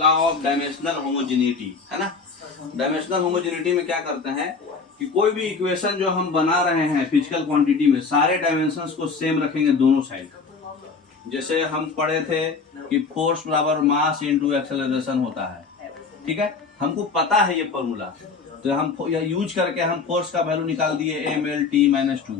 Law of dimensional homogeneity, है ना। Dimensional homogeneity में क्या करते हैं कि कोई भी इक्वेशन जो हम बना रहे हैं फिजिकल क्वांटिटी में, सारे डायमेंशंस को सेम रखेंगे दोनों साइड। जैसे हम पढ़े थे कि फोर्स बराबर मास इनटू एक्सेलरेशन होता है, ठीक है, हमको पता है ये फॉर्मूला, तो हम यूज करके हम फोर्स का वैल्यू निकाल दिए mL_t-2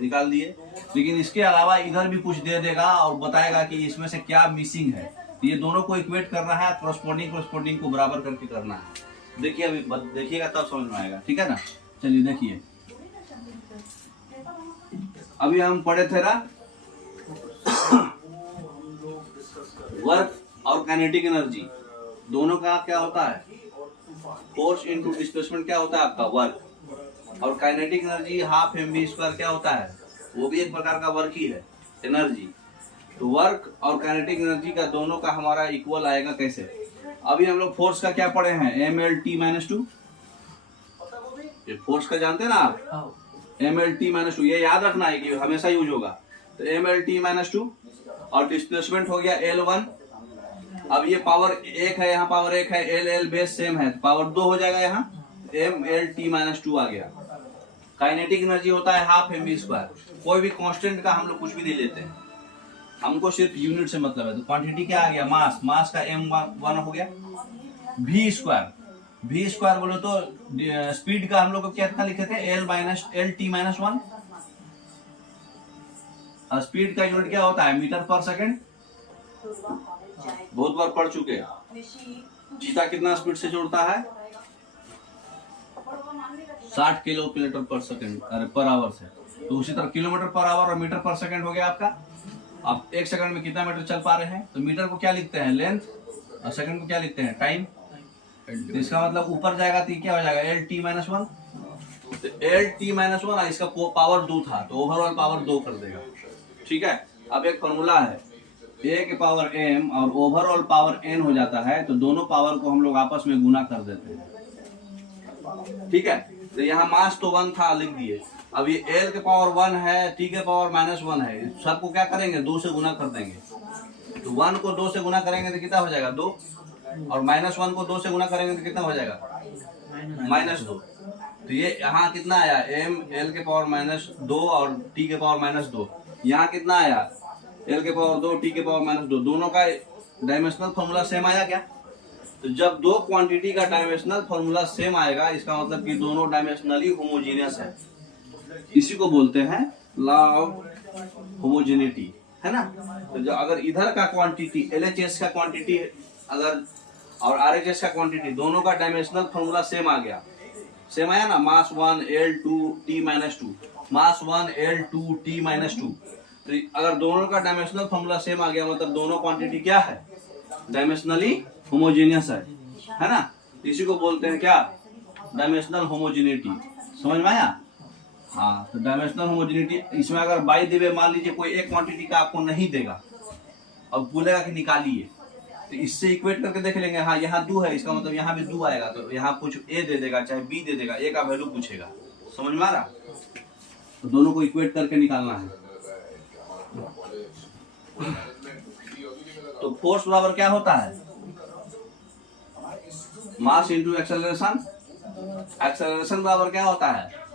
निकाल दिए। लेकिन इसके अलावा इधर भी कुछ दे देगा और बताएगा कि इसमें से क्या मिसिंग है। ये दोनों को इक्वेट करना है, कॉरस्पॉन्डिंग को बराबर करके करना है। देखिए अभी देखिएगा तब समझ में आएगा, ठीक है ना। चलिए देखिए, अभी हम पढ़े थे ना वर्क और काइनेटिक एनर्जी दोनों का क्या होता है, फोर्स इनटू डिस्प्लेसमेंट क्या होता है आपका वर्क, और काइनेटिक एनर्जी हाफ mv² क्या होता है, वो भी एक प्रकार का वर्क ही है, एनर्जी। तो वर्क और काइनेटिक एनर्जी का दोनों का हमारा इक्वल आएगा कैसे। अभी हम लोग फोर्स का क्या पढ़े हैं, mL_t-2, ये फोर्स का जानते हैं ना आप, mL_t-2, ये याद रखना है कि हमेशा यूज होगा। तो mL_t-2 और डिस्प्लेसमेंट हो गया L1। अब ये पावर 1 है, यहाँ पावर 1 है, L बेस सेम है, पावर 2 हो जाएगा, यहाँ mL_t-2 आ गया। काइनेटिक एनर्जी होता है हाफ mv²। कोई भी कांस्टेंट का हम लोग कुछ भी नहीं लेते हैं, हमको सिर्फ यूनिट से मतलब है। तो क्वांटिटी क्या आ गया, मास, मास का m1 हो गया, v² बोलो तो स्पीड का हम लोग को क्या लिखे थे, L_t-1। स्पीड का यूनिट क्या होता है, मीटर पर सेकंड, बहुत बार पढ़ चुके हैं। चीता कितना स्पीड से जोड़ता है, 60 किलोमीटर पर सेकंड, अरे पर आवर से। तो उसी तरह किलोमीटर पर आवर और मीटर पर सेकंड हो गया आपका। आप 1 सेकंड में कितना मीटर चल पा रहे हैं, तो मीटर को क्या लिखते हैं, लेंथ, और सेकंड को क्या लिखते हैं, टाइम। तो इसका मतलब ऊपर जाएगा तो क्या हो जाएगा, L_t-1। तो L_t-1 इसका पावर 2 था, तो ओवरऑल पावर 2 कर देगा, ठीक है। अब एक फॉर्मूला है, a के पावर m और ओवरऑल पावर n हो जाता है, तो दोनों पावर को हम लोग आपस में गुना कर देते हैं, ठीक है। तो यहाँ मास तो 1 था, लिख दिए। अब ये L के पावर 1 है, T के पावर -1 है, सबको क्या करेंगे, 2 से गुना कर देंगे। तो 1 को 2 से गुना करेंगे तो कितना हो जाएगा, 2, और -1 को 2 से गुना करेंगे तो कितना हो जाएगा, -2। तो ये यहाँ कितना आया, m L के पावर -2 और T के पावर -2। यहाँ कितना आया, L के पावर 2, T के पावर -2। दोनों का डायमेंशनल फॉर्मूला सेम आया क्या। तो जब दो क्वांटिटी का डायमेंशनल फॉर्मूला सेम आएगा, इसका मतलब कि दोनों डायमेंशनली होमोजेनियस है। इसी को बोलते हैं लॉ ऑफ होमोजेनिटी, है ना। तो जो अगर इधर का क्वांटिटी LHS का क्वांटिटी अगर और RHS का क्वांटिटी, दोनों का डायमेंशनल फॉर्मूला सेम आ गया, सेम आया ना, मास 1 L2T-2, मास 1 L2T-2। तो अगर दोनों का डायमेंशनल फॉर्मूला सेम आ गया, मतलब दोनों क्वांटिटी क्या है, डायमेंशनली होमोजेनियस है ना। इसी को बोलते हैं क्या, डायमेंशनल होमोजेनिटी। समझ में आया। हाँ, तो डायमेंशनल होमोजेनिटी, इसमें अगर बाय द वे मान लीजिए कोई एक क्वांटिटी का आपको नहीं देगा और बोलेगा कि निकालिए, तो इससे इक्वेट करके देख लेंगे। हाँ, यहाँ 2 है, इसका मतलब यहाँ भी 2 आएगा, तो यहाँ कुछ A दे देगा चाहे B दे देगा, A का वैल्यू पूछेगा। समझ में आ रहा। तो दोनों को इक्वेट करके निकालना है। तो फोर्स बराबर क्या होता है, मास इंटू एक्सेलरेशन। एक्सेलरेशन बराबर क्या होता है,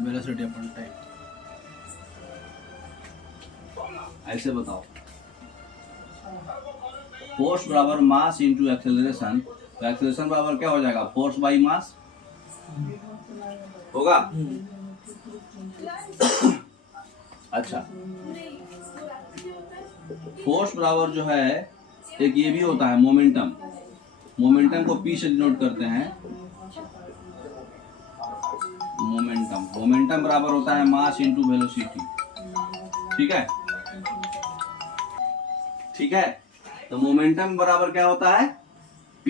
वेलोसिटी अपॉन टाइम। ऐसे बताओ, फोर्स बराबर मास इंटू एक्सेलरेशन। तो एक्सेलरेशन बराबर क्या हो जाएगा, फोर्स बाई मास होगा। अच्छा, फोर्स बराबर जो है, एक ये भी होता है मोमेंटम। मोमेंटम को P से डिनोट करते हैं, मोमेंटम बराबर होता है मास इंटू वेलोसिटी, ठीक है, ठीक है। तो मोमेंटम बराबर क्या होता है, P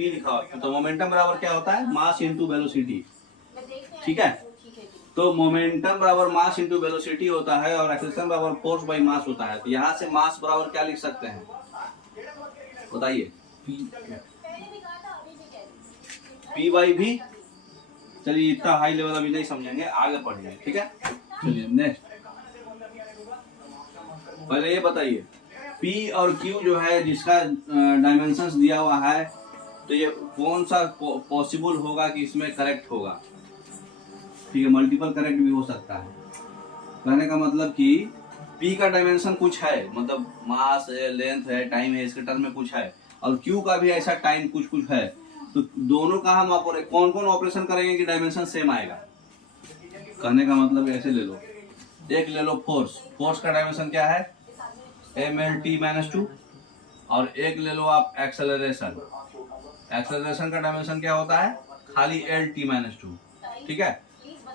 लिखा, तो मोमेंटम बराबर क्या होता है, मास इंटू वेलोसिटी, ठीक है। तो मोमेंटम बराबर मास इंटू वेलोसिटी होता है और एक्सेलरेशन बराबर फोर्स बाई मास होता है। तो यहाँ से मास बराबर क्या लिख सकते हैं, बताइए, P बाई V। चलिए, इतना हाई लेवल अभी नहीं समझेंगे, आगे पढ़ेंगे, ठीक है। चलिए नेक्स्ट, पहले ये बताइए P और Q जो है जिसका डायमेंशंस दिया हुआ है, तो ये कौन सा पॉसिबल होगा कि इसमें करेक्ट होगा? ठीक है, मल्टीपल करेक्ट भी हो सकता है। कहने का मतलब कि P का डायमेंशन कुछ है, मतलब मास है, लेंथ है, टाइम है, इसके टर्म में कुछ है, और Q का भी ऐसा टाइम कुछ कुछ है। तो दोनों का हम कौन कौन ऑपरेशन करेंगे कि डायमेंशन सेम आएगा? कहने का मतलब ऐसे ले लो, एक ले लो फोर्स का डायमेंशन क्या है? mlt-2, और एक ले लो आप एक्सेलरेशन का डायमेंशन क्या होता है? खाली lt-2। ठीक है,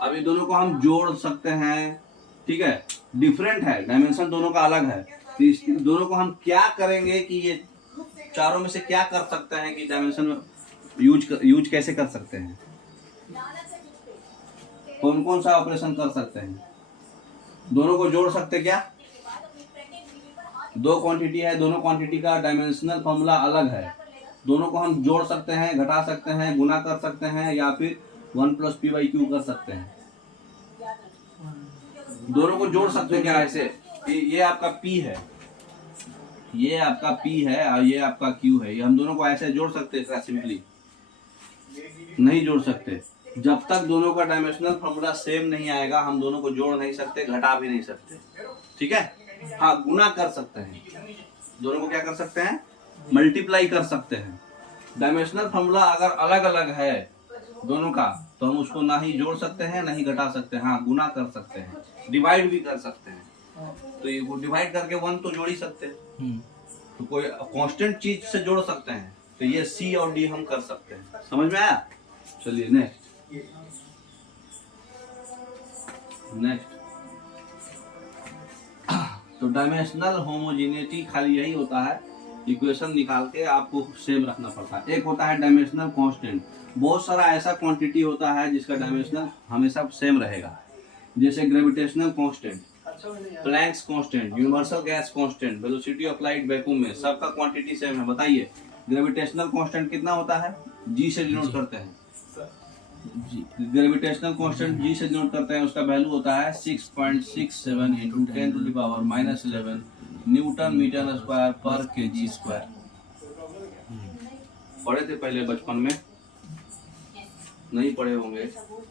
अब ये दोनों को हम जोड़ सकते हैं। ठीक है, डिफरेंट है, डायमेंशन दोनों का अलग है, तो इस दोनों को हम क्या करेंगे कि ये चारों में से क्या कर सकते हैं कि डायमेंशन यूज कैसे कर सकते हैं? कौन कौन सा ऑपरेशन कर सकते हैं? दोनों को जोड़ सकते क्या? दो क्वांटिटी है, दोनों क्वांटिटी का डायमेंशनल फॉर्मूला अलग है, दोनों को हम जोड़ सकते हैं, घटा सकते हैं, गुना कर सकते हैं, या फिर 1 + p/q कर सकते हैं। दोनों को जोड़ सकते हैं क्या? ऐसे ये आपका P है, ये आपका P है, और ये आपका Q है, ये हम दोनों को ऐसे जोड़ सकते हैं? सिंपली नहीं जोड़ सकते। जब तक दोनों का डायमेंशनल फॉर्मूला सेम नहीं आएगा, हम दोनों को जोड़ नहीं सकते, घटा भी नहीं सकते। ठीक है, हाँ, गुना कर सकते हैं, दोनों को क्या कर सकते हैं? मल्टीप्लाई कर सकते हैं। डायमेंशनल फॉर्मूला अगर अलग अलग है दोनों का, तो हम उसको ना ही जोड़ सकते हैं ना ही घटा सकते हैं। हाँ, गुना कर सकते हैं, डिवाइड भी कर सकते हैं। तो ये डिवाइड करके 1 तो जोड़ ही सकते हैं, तो कोई कांस्टेंट चीज से जोड़ सकते हैं, तो ये C और D हम कर सकते हैं। समझ में आया? चलिए नेक्स्ट। तो डायमेंशनल होमोजेनिटी खाली यही होता है, इक्वेशन निकाल के आपको सेम रखना पड़ता है। एक होता है डायमेंशनल कांस्टेंट, बहुत सारा ऐसा क्वांटिटी होता है जिसका डायमेंशनल हमेशा सेम रहेगा, जैसे gravitational constant, Planck's constant, universal gas constant, velocity of light vacuum में सबका क्वांटिटी सेम है। बताइए ग्रेविटेशनल कांस्टेंट कितना होता है? G से डिनोट करते हैं, ग्रेविटेशनल कांस्टेंट G से डिनोट करते हैं, उसका वैल्यू होता है 6.67 × 10⁻11 न्यूटन मीटर स्क्वायर पर kg²। पढ़े थे पहले बचपन में? नहीं पढ़े होंगे,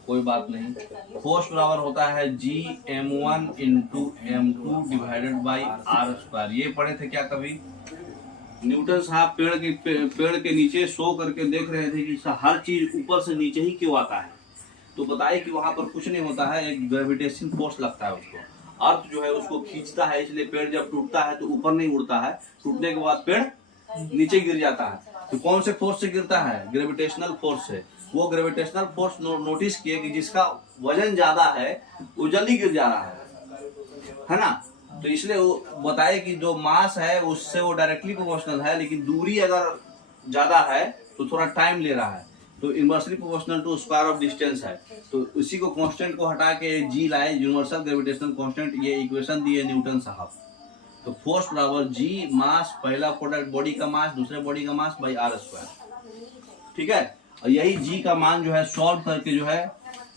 कोई बात नहीं। फोर्स बराबर होता है Gm1 × m2 / r²। ये पढ़े थे क्या कभी? न्यूटन साहब पेड़ के नीचे सो करके देख रहे थे कि हर चीज ऊपर से नीचे ही क्यों आता है, तो बताइए कि वहां पर कुछ नहीं होता है, एक ग्रेविटेशन फोर्स लगता है उसको, अर्थ जो है उसको खींचता है, इसलिए पेड़ जब टूटता है तो ऊपर नहीं उड़ता है, टूटने के बाद पेड़ नीचे गिर जाता है। तो कौन से फोर्स से गिरता है? ग्रेविटेशनल फोर्स से। वो ग्रेविटेशनल फोर्स नोटिस किए कि जिसका वजन ज्यादा है वो जल्दी गिर जा रहा है ना, तो इसलिए वो बताए कि जो मास है उससे वो डायरेक्टली प्रोपोर्शनल है, लेकिन दूरी अगर ज्यादा है तो थोड़ा टाइम ले रहा है, तो inversely proportional to square of distance है। तो उसी को कांस्टेंट को हटा के G लाए, यूनिवर्सल ग्रेविटेशनल कांस्टेंट, ये इक्वेशन दिए न्यूटन साहब। तो फोर्स बराबर G मास, पहला प्रोडक्ट बॉडी का मास, दूसरे बॉडी का मास बाई r²। ठीक है, और यही G का मान जो है सॉल्व करके जो है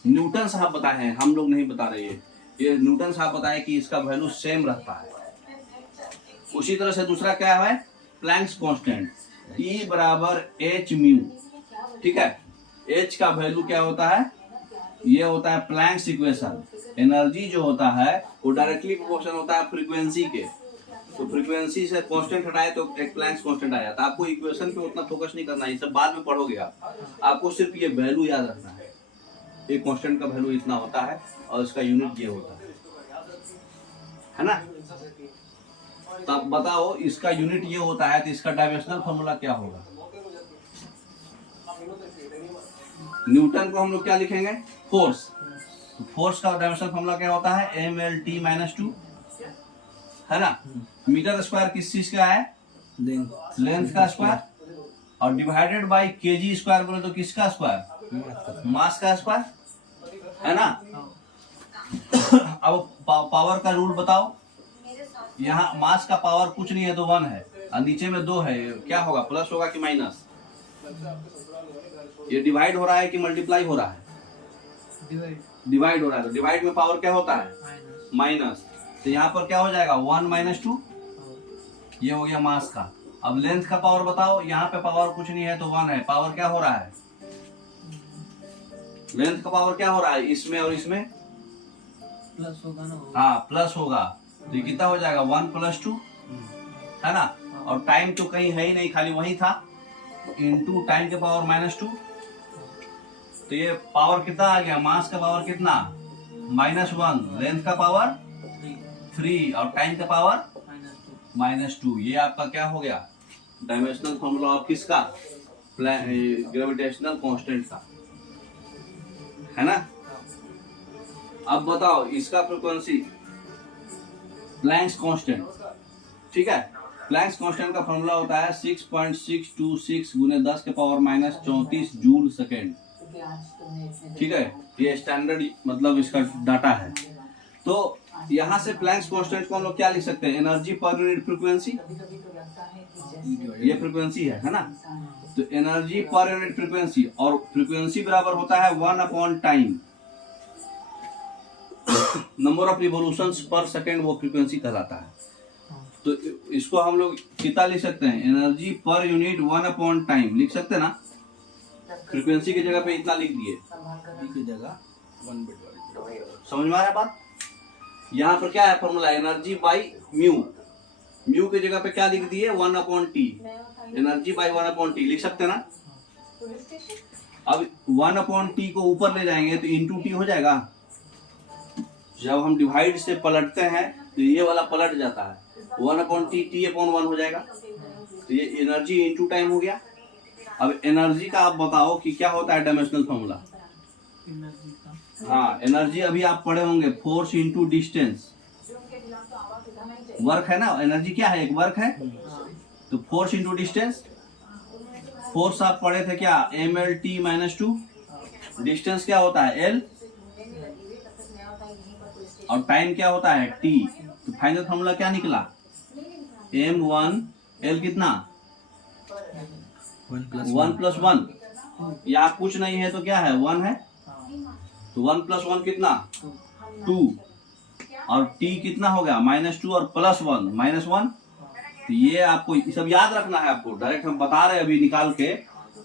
न्यूटन साहब बताए हैं, हम लोग नहीं बता रहे, ये न्यूटन साहब बताए कि इसका वैल्यू सेम रहता है। उसी तरह से दूसरा क्या है? Planck's constant, E = hµ। ठीक है, H का वैल्यू क्या होता है? ये होता है प्लैंक्स इक्वेशन। एनर्जी जो होता है वो डायरेक्टली प्रोपोर्शनल होता है फ्रीक्वेंसी के, तो फ्रीक्वेंसी से कांस्टेंट हटाए तो एक प्लैंक्स कांस्टेंट आया। तो आपको इक्वेशन पे उतना फोकस नहीं करना है, ये सब बाद में पढ़ोगे आपको सिर्फ ये वैल्यू याद रखना है, ये कांस्टेंट का वैल्यू इतना होता है और इसका यूनिट ये होता है ना। तब बताओ इसका यूनिट ये होता है तो इसका डायमेंशनल फॉर्मूला क्या होगा? न्यूटन को हम लोग क्या लिखेंगे? फोर्स। तो फोर्स का डायमेंशनल फॉर्मूला क्या होता है? mlt-2 है ना। मीटर स्क्वायर किस चीज का है? लेंथ का स्क्वायर, और डिवाइडेड बाय kg² बोले तो किसका स्क्वायर? मास का स्क्वायर है ना। अब पावर का रूल बताओ। यहाँ मास का पावर कुछ नहीं है तो 1 है, और नीचे में 2 है, क्या होगा? प्लस होगा कि माइनस? ये डिवाइड हो रहा है कि मल्टीप्लाई हो रहा है? डिवाइड हो रहा है, तो डिवाइड में पावर क्या होता है? माइनस। तो यहाँ पर क्या हो जाएगा? 1 - 2, ये हो गया मास का। अब लेंथ का पावर बताओ, यहाँ पे पावर कुछ नहीं है तो 1 है। पावर क्या हो रहा है, लेंथ का पावर क्या हो रहा है, इसमें और इसमें प्लस होगा ना। हाँ प्लस होगा, तो ये कितना हो जाएगा 1 + 2 है ना। और टाइम तो कहीं है ही नहीं, खाली वही था, इनटू टाइम के पावर -2। तो ये पावर कितना आ गया, मास का पावर कितना -1, लेंथ का पावर 3 और टाइम का पावर -2। ये आपका क्या हो गया, डायमेंशनल फॉर्मूला ऑफ किसका, ग्रेविटेशनल कांस्टेंट का, है ना। अब बताओ इसका फ्रीक्वेंसी, प्लैंक्स कांस्टेंट, ठीक है। प्लैंक्स कांस्टेंट का फॉर्मूला होता है 6.626 × 10⁻34 जूल सेकेंड, ठीक है। ये स्टैंडर्ड मतलब इसका डाटा है। तो यहाँ से प्लैंक्स कांस्टेंट को हम लोग क्या लिख सकते हैं, एनर्जी पर यूनिट फ्रीक्वेंसी, ये फ्रीक्वेंसी है ना। तो एनर्जी पर यूनिट फ्रीक्वेंसी, और फ्रीक्वेंसी बराबर होता है 1/टाइम, नंबर ऑफ रिवॉल्यूशंस पर सेकेंड, वो फ्रीक्वेंसी कहलाता है। तो इसको हम लोग कितना लिख सकते हैं, एनर्जी पर यूनिट 1/टाइम लिख सकते हैं ना। फ्रीक्वेंसी की जगह पे इतना लिख दिए, की जगह 1/2। समझ में आया बात। यहाँ पर क्या है formula, energy by mu, mu की जगह पे क्या लिख दिए 1/T, एनर्जी बाई 1/T लिख सकते हैं ना। अब 1/T को ऊपर ले जाएंगे तो इंटू टी हो जाएगा। जब हम डिवाइड से पलटते हैं तो ये वाला पलट जाता है, 1/T T/1 हो जाएगा। तो ये एनर्जी इंटू टाइम हो गया। अब एनर्जी का आप बताओ कि क्या होता है डायमेंशनल फॉर्मूला। हाँ एनर्जी अभी आप पढ़े होंगे, फोर्स इंटू डिस्टेंस, वर्क है ना। एनर्जी क्या है, एक वर्क है, तो फोर्स इंटू डिस्टेंस। फोर्स आप पढ़े थे क्या, mL/T-2, डिस्टेंस क्या होता है L, और टाइम क्या होता है T। तो फाइनल फॉर्मूला क्या निकला, m1L कितना 1+1, या कुछ नहीं है तो क्या है 1 है, तो 1+1 कितना 2, और t कितना हो गया -2 और +1 -1। तो ये आपको सब याद रखना है, आपको डायरेक्ट हम बता रहे हैं अभी निकाल के,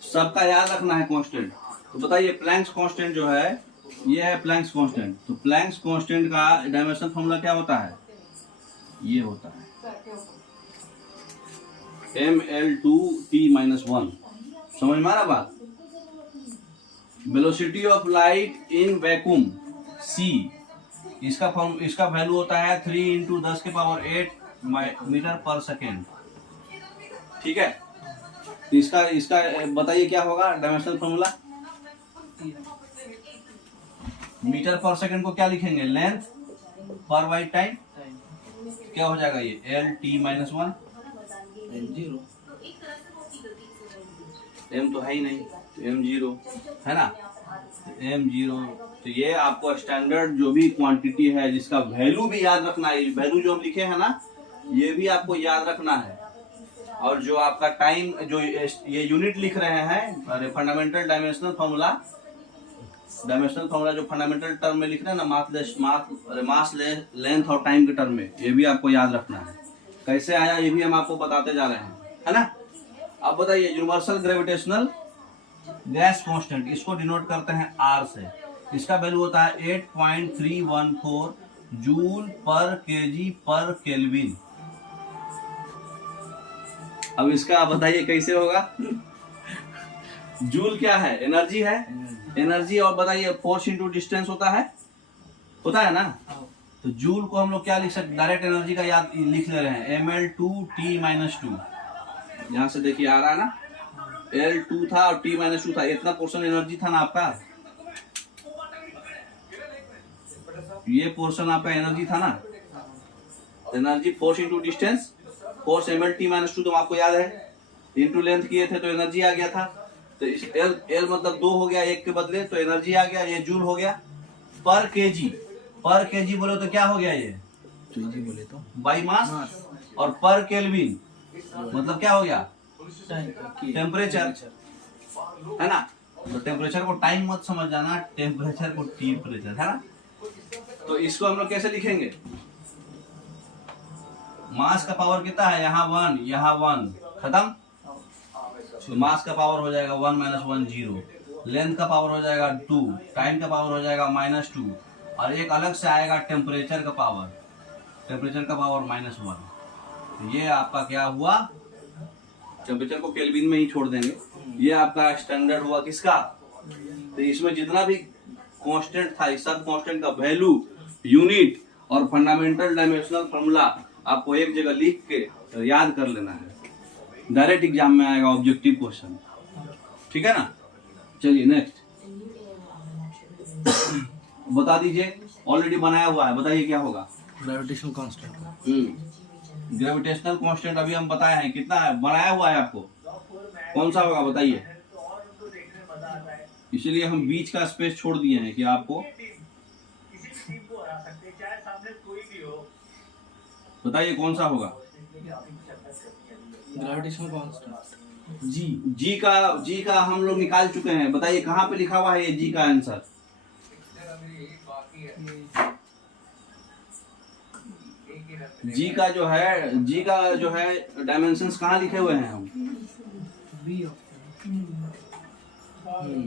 सबका याद रखना है कांस्टेंट। तो बताइए प्लैंक्स कांस्टेंट जो है, ये है प्लैंक्स कांस्टेंट। तो प्लैंक्स कांस्टेंट का डायमेंशनल फॉर्मूला क्या होता है, ये होता है mL/T-1। समझ में आ रहा बात। Velocity of light in vacuum c, इसका वैल्यू होता है 3 × 10⁸ मीटर/सेकेंड, ठीक है। तो इसका बताइए क्या होगा डायमेंशनल फॉर्मूला। मीटर/सेकेंड को क्या लिखेंगे, लेंथ पर बाई टाइम, क्या हो जाएगा ये L/T-1, m0, m तो है ही नहीं, तो m0 है ना, m0। तो ये आपको स्टैंडर्ड जो भी क्वांटिटी है जिसका वैल्यू भी याद रखना है, वैल्यू जो हम लिखे हैं ना ये भी आपको याद रखना है। और जो आपका टाइम, जो ये यूनिट लिख रहे हैं, fundamental dimensional formula, dimensional formula जो फंडामेंटल टर्म में लिख रहे हैं ना, मास लेंथ और टाइम के टर्म में, ये भी आपको याद रखना है। कैसे आया ये भी हम आपको बताते जा रहे हैं, है ना। अब बताइए यूनिवर्सल ग्रेविटेशनल गैस कांस्टेंट, इसको डिनोट करते हैं R से। इसका वैल्यू होता है 8.314 जूल/kg/केल्विन। अब इसका आप बताइए कैसे होगा। जूल क्या है, एनर्जी है, एनर्जी। और बताइए फोर्स इंटू डिस्टेंस होता है ना। तो जूल को हम लोग क्या लिख सकते, डायरेक्ट एनर्जी का याद लिख ले रहे हैं mL/T-2। यहाँ से देखिए आ रहा है ना, L2 था और T-2 था, इतना पोर्शन एनर्जी था ना आपका, ये पोर्शन आपका एनर्जी था ना। Energy force into distance, force mL/T-2 तो आपको याद है, इंटू लेंथ किए थे तो एनर्जी आ गया था। तो L मतलब 2 हो गया 1 के बदले, तो एनर्जी आ गया, ये जूल हो गया। पर केजी बोले तो क्या हो गया, ये बोले तो बाई मास, और पर केल्विन मतलब क्या हो गया, टेम्परेचर, है ना। तो टेम्परेचर को टाइम मत समझ जाना, टेम्परेचर को टेम्परेचर, है ना। तो इसको हम लोग कैसे लिखेंगे, मास का पावर कितना है, यहाँ 1 यहाँ 1, खत्म। तो मास का पावर हो जाएगा 1 - 1 0, लेंथ का पावर हो जाएगा 2, टाइम का पावर हो जाएगा -2, और एक अलग से आएगा टेम्परेचर का पावर, टेम्परेचर का पावर -1। तो ये आपका क्या हुआ, टेम्परेचर को केल्विन में ही छोड़ देंगे, ये आपका स्टैंडर्ड हुआ किसका। तो इसमें जितना भी कांस्टेंट था, इस सब कांस्टेंट का वैल्यू, यूनिट और फंडामेंटल डायमेंशनल फॉर्मूला आपको एक जगह लिख के याद कर लेना है, डायरेक्ट एग्जाम में आएगा ऑब्जेक्टिव क्वेश्चन, ठीक है ना। चलिए नेक्स्ट बता दीजिए, ऑलरेडी बनाया हुआ है, बताइए क्या होगा। Gravitational constant. ग्रेविटेशनल कांस्टेंट अभी हम बताए हैं, कितना है बनाया हुआ है आपको, कौन सा होगा बताइए। इसलिए हम बीच का स्पेस छोड़ दिए हैं कि आपको बताइए कौन सा होगा। ग्रेविटेशनल कांस्टेंट जी का हम लोग निकाल चुके हैं, बताइए कहाँ पे लिखा हुआ है ये जी का आंसर। जी का जो है डायमेंशंस कहाँ लिखे हुए हैं हम,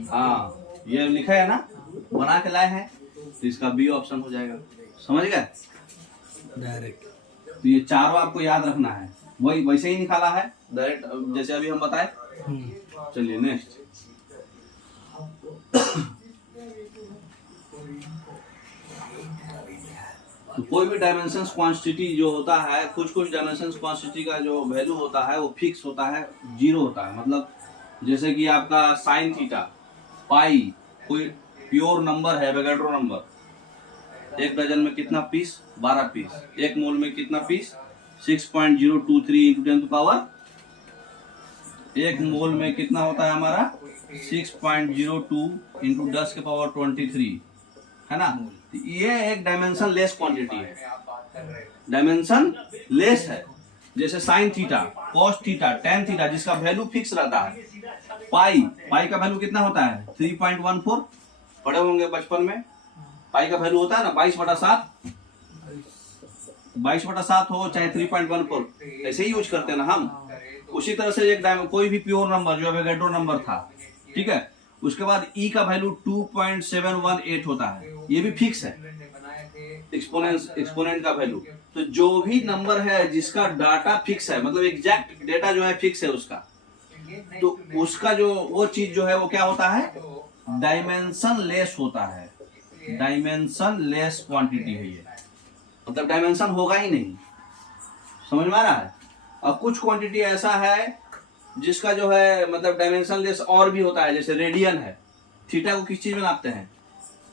हाँ ये लिखा है ना, बना के लाए हैं, तो इसका बी ऑप्शन हो जाएगा, समझ गए डायरेक्ट। तो ये चारों आपको याद रखना है, वही वैसे ही निकाला है डायरेक्ट, जैसे अभी हम बताए। चलिए नेक्स्ट तो कोई भी डायमेंशंस क्वांटिटी जो होता है, कुछ डायमेंशंस क्वांटिटी का जो वैल्यू होता है वो फिक्स होता है, 0 होता है। मतलब जैसे कि आपका साइन थीटा, पाई कोई प्योर नंबर है, एवोगाड्रो नंबर, एक डजन में कितना पीस, 12 पीस, एक मोल में कितना पीस, 6.023 × 10⁻, एक मोल में कितना होता है हमारा 6.02 × 10⁻23, है ना। ये एक डायमेंशन लेस क्वांटिटी है, डायमेंशन लेस है। जैसे sine theta, cos theta, tan theta, जिसका वैल्यू फिक्स रहता है। पाई का वैल्यू कितना होता है 3.14, पढ़े होंगे बचपन में, पाई का वैल्यू होता है ना 22/7, 22/7 हो चाहे 3.14, ऐसे ही यूज करते हैं ना हम। उसी तरह से एक कोई भी प्योर नंबर जो एवोगाड्रो नंबर था, ठीक है, उसके बाद ई का वैल्यू 2.718 होता है, ये भी फिक्स है, एक्सपोनेंट का वैल्यू। तो जो भी नंबर है जिसका डाटा फिक्स है, मतलब एग्जैक्ट डेटा जो है फिक्स है उसका, तो उसका जो वो चीज जो है वो क्या होता है, डायमेंशन लेस होता है, डायमेंशन लेस क्वांटिटी है ये, मतलब डायमेंशन होगा ही नहीं, समझ में आ रहा है। और कुछ क्वांटिटी ऐसा है जिसका जो है मतलब डायमेंशन लेस और भी होता है, जैसे रेडियन है, थीटा को किस चीज में नापते हैं,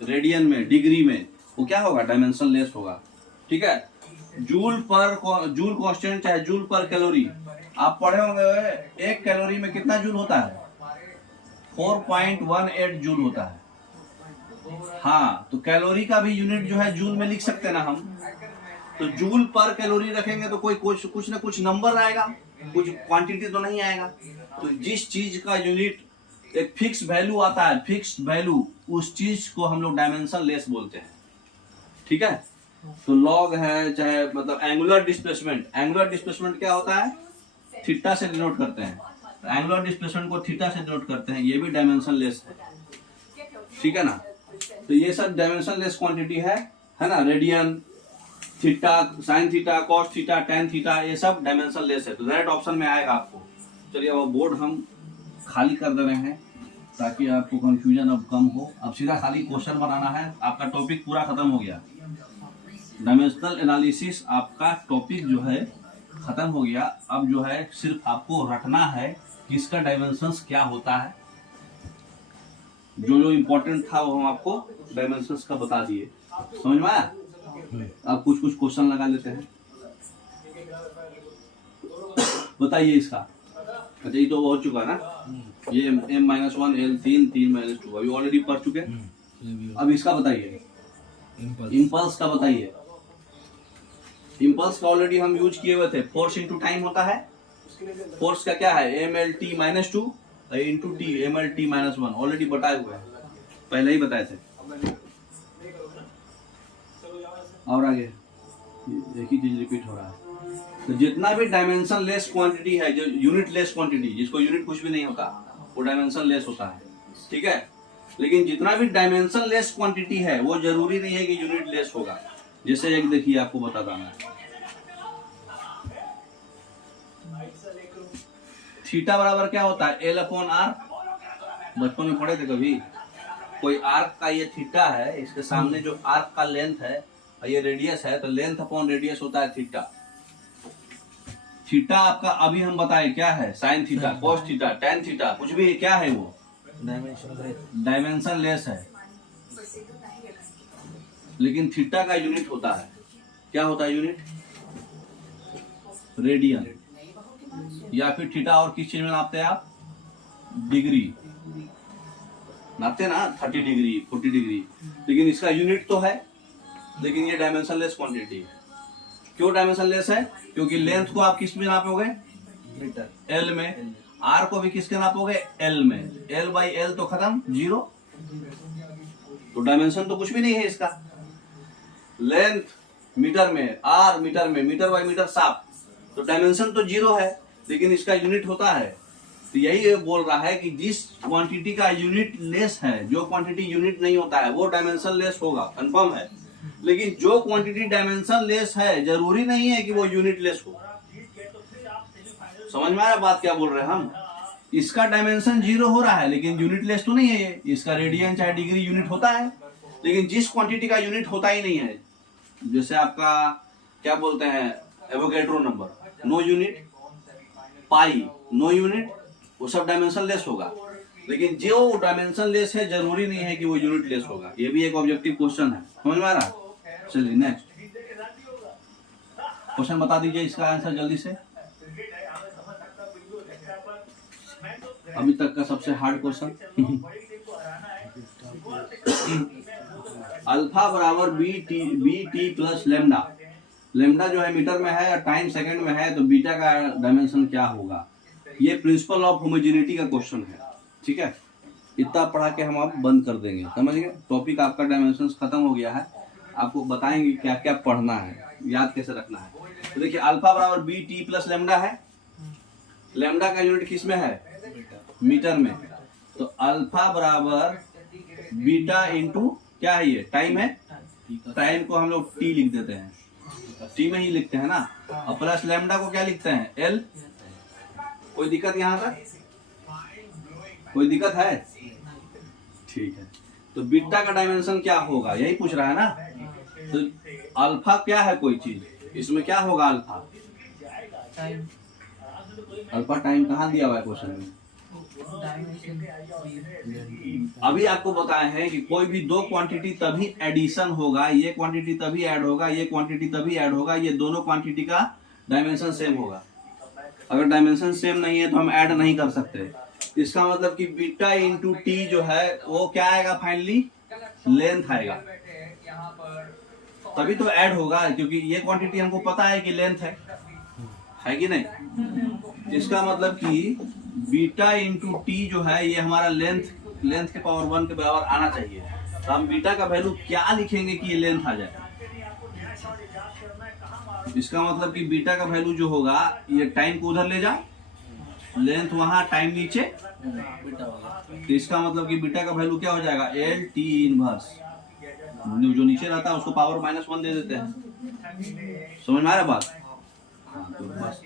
रेडियन में, डिग्री में, वो क्या होगा, डायमेंशन लेस होगा, ठीक है। जूल कांस्टेंट चाहे जूल पर कैलोरी, आप पढ़े होंगे, एक कैलोरी में कितना जूल होता है, 4.18 जूल होता है। हाँ, तो कैलोरी का भी यूनिट जो है जूल में लिख सकते हैं ना हम, तो जूल पर कैलोरी रखेंगे तो कोई कुछ ना कुछ नंबर आएगा, कुछ क्वांटिटी तो नहीं आएगा। तो जिस चीज का यूनिट एक फिक्स वैल्यू आता है, फिक्स वैल्यू, उस चीज को हम लोग डायमेंशन लेस बोलते हैं, ठीक है। तो लॉग है, चाहे मतलब एंगुलर डिस्प्लेसमेंट क्या होता है, थीटा से डिनोट करते हैं, तो एंगुलर डिस्प्लेसमेंट को थीटा से डिनोट करते हैं, ये भी डायमेंशन लेस है, ठीक है ना। तो ये सब डायमेंशन लेस क्वांटिटी है ना, radian, theta, sine theta, cos theta, tan theta, ये सब डायमेंशन लेस है, तो डायरेक्ट ऑप्शन में आएगा आपको। चलिए अब बोर्ड हम खाली कर दे रहे हैं ताकि आपको कंफ्यूजन अब कम हो। अब सीधा खाली क्वेश्चन बनाना है, आपका टॉपिक पूरा खत्म हो गया, डायमेंशनल एनालिसिस आपका टॉपिक जो है खत्म हो गया। अब जो है सिर्फ आपको रटना है किसका डायमेंशंस क्या होता है, जो इम्पोर्टेंट था वो हम आपको डायमेंशंस का बता दिए, समझ में आया। अब कुछ क्वेश्चन लगा लेते हैं, बताइए इसका। अच्छा, ये तो हो चुका ना, ये m-1 L 3 अभी ऑलरेडी पढ़ चुके। अब इसका बताइए, इम्पल्स का बताइए। इम्पल्स का ऑलरेडी हम यूज किए हुए थे, फोर्स इंटू टाइम होता है। फोर्स का क्या है, mlt-2 into t, mlt-1, already बताए हुए हैं, पहले ही बताए थे। और आगे एक ही चीज रिपीट हो रहा है। तो जितना भी डायमेंशन लेस क्वांटिटी है, जो यूनिट लेस क्वांटिटी, जिसको यूनिट कुछ भी नहीं होता, वो डायमेंशन लेस होता है, ठीक है। लेकिन जितना भी डायमेंशन लेस क्वांटिटी है वो जरूरी नहीं है कि यूनिट लेस होगा। जैसे एक देखिए आपको बताता मैं, थीटा बराबर क्या होता है, एल अपॉन आर। बचपन में पढ़े थे कभी? कोई आर्क का ये थीटा है, इसके सामने जो आर्क का लेंथ है और ये रेडियस है, तो लेंथ अपॉन रेडियस होता है थीटा। थीटा आपका अभी हम बताए क्या है, sine theta, cos theta, tan theta, कुछ भी क्या है वो डायमेंशन लेस है। लेकिन थीटा का यूनिट होता है, क्या होता है यूनिट, रेडियन, या फिर थीटा और किस चीज में नापते हैं आप, डिग्री नापते ना, 30 डिग्री 40 डिग्री। लेकिन इसका यूनिट तो है, लेकिन ये डायमेंशन लेस क्वांटिटी है। क्यों डायमेंशन लेस है? क्योंकि लेंथ को आप किस में नापोगे, मीटर, एल में, आर को भी किसके नापोगे, एल में। एल बाई एल तो खत्म, जीरो, तो डायमेंशन तो कुछ भी नहीं है इसका। लेंथ मीटर में, आर मीटर में, मीटर बाई मीटर साफ, तो डायमेंशन तो जीरो है, लेकिन इसका यूनिट होता है। तो यही बोल रहा है कि जिस क्वांटिटी का यूनिट लेस है, जो क्वांटिटी यूनिट नहीं होता है वो डायमेंशन लेस होगा, कंफर्म है। लेकिन जो क्वांटिटी डायमेंशन लेस है जरूरी नहीं है कि वो यूनिट लेस हो। समझ में आया बात क्या बोल रहे हैं हम? इसका डायमेंशन जीरो हो रहा है लेकिन यूनिट लेस तो नहीं है ये। इसका रेडियन चाहे डिग्री यूनिट होता है, लेकिन जिस क्वांटिटी का यूनिट होता ही नहीं है, जैसे आपका क्या बोलते हैं, एवोगैड्रो नंबर, नो यूनिट, पाई नो यूनिट, वो सब डायमेंशन लेस होगा। लेकिन जो डायमेंशन लेस है जरूरी नहीं है कि वो यूनिट लेस होगा। ये भी एक ऑब्जेक्टिव क्वेश्चन है, समझ में आ रहा? चलिए नेक्स्ट क्वेश्चन बता दीजिए इसका आंसर जल्दी से। अभी तक का सबसे हार्ड क्वेश्चन। अल्फा बराबर B T plus lambda. Lambda जो है मीटर में है और टाइम सेकंड में है, तो बीटा का डायमेंशन क्या होगा? ये प्रिंसिपल ऑफ होमोजेनिटी का क्वेश्चन है, ठीक है। इतना पढ़ा के हम आप बंद कर देंगे, समझ गए? टॉपिक आपका डायमेंशन खत्म हो गया है। आपको बताएंगे क्या क्या पढ़ना है, याद कैसे रखना है। तो देखिए अल्फा बराबर बी टी प्लस लेमडा है। लेमडा का यूनिट किस में है, मीटर में। तो अल्फा बराबर बीटा इंटू क्या है, ये टाइम है, टाइम को हम लोग टी लिख देते हैं, टी में ही लिखते हैं ना। और प्लस लेमडा को क्या लिखते हैं, एल। कोई दिक्कत यहाँ तक? कोई दिक्कत है? ठीक है। तो बीटा का डायमेंशन क्या होगा, यही पूछ रहा है ना। तो अल्फा क्या है, कोई चीज, इसमें क्या होगा अल्फा, अल्फा टाइम कहाँ दिया हुआ है क्वेश्चन में? अभी आपको बताए हैं कि कोई भी दो क्वांटिटी तभी एडिशन होगा, ये क्वांटिटी तभी ऐड होगा, ये क्वांटिटी तभी ऐड होगा, ये दोनों क्वांटिटी का डायमेंशन सेम होगा। अगर डायमेंशन सेम नहीं है तो हम ऐड नहीं कर सकते। इसका मतलब कि बीटा इंटू टी जो है वो क्या आएगा, फाइनली लेंथ आएगा, तभी तो ऐड होगा। क्योंकि ये क्वांटिटी हमको पता है कि लेंथ है कि नहीं। इसका मतलब कि बीटा इंटू टी जो है ये हमारा लेंथ के पावर 1 के बराबर आना चाहिए। तो हम बीटा का वैल्यू क्या लिखेंगे कि ये लेंथ आ जाए। इसका मतलब कि बीटा का वैल्यू जो होगा, ये टाइम को उधर ले जाओ, लेंथ वहां, टाइम नीचे, तो इसका मतलब कि बीटा का वैल्यू क्या हो जाएगा, एल टी इनवर्स। जो नीचे रहता है उसको पावर -1 दे देते हैं। समझ में आ रहा बात? हाँ, तो बस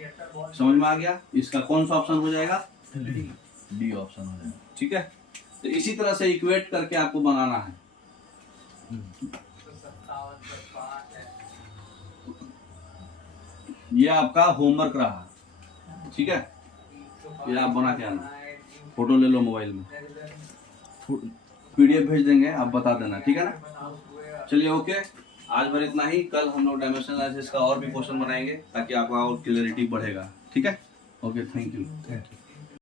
समझ में आ गया। इसका कौन सा ऑप्शन हो जाएगा, डी ऑप्शन हो जाएगा, ठीक है। तो इसी तरह से इक्वेट करके आपको बनाना है। ये आपका होमवर्क रहा, ठीक है। ये आप बना के आना, फोटो ले लो मोबाइल में, पीडीएफ भेज देंगे, आप बता देना, ठीक है ना। चलिए ओके, आज भर इतना ही। कल हम लोग डायमेंशनल एनालिसिस का और भी क्वेश्चन बनाएंगे ताकि आपका और क्लियरिटी बढ़ेगा, ठीक है। Okay, thank you.